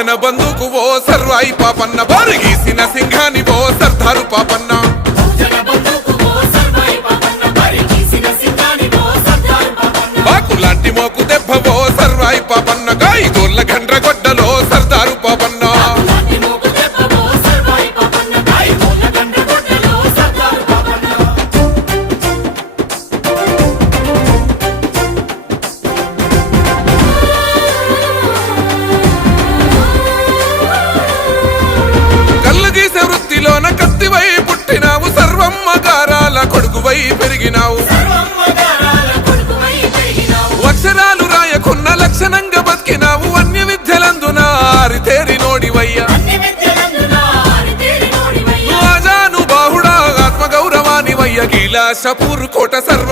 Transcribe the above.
బహుజన బంధుకు ఓ సర్వాయి పాపన్న, బారిగీసిన సింహాని ఓ సర్దారు పాపన్న. బాకులాంటి మోకు దెబ్బ ఓ సర్వాయి పాపన్న, గాయగోళ్ళ గండ్రగొడ్డలో సర్దారు పాపన్న. కళ్ళగీసే వృత్తిలోన కత్తివై పుట్టినావు, సర్వమ్మ గారాల కొడుకువై పెరిగినావు. అక్షరాలు రాయకున్న లక్షణంగా బతికినావు, అన్య విద్యలందున ఆరితేరి నోడివయ్యా. ఆజాను బాహుడా ఆత్మగౌరవానివయ్య, గీలా షపూర్ కోట సర్వ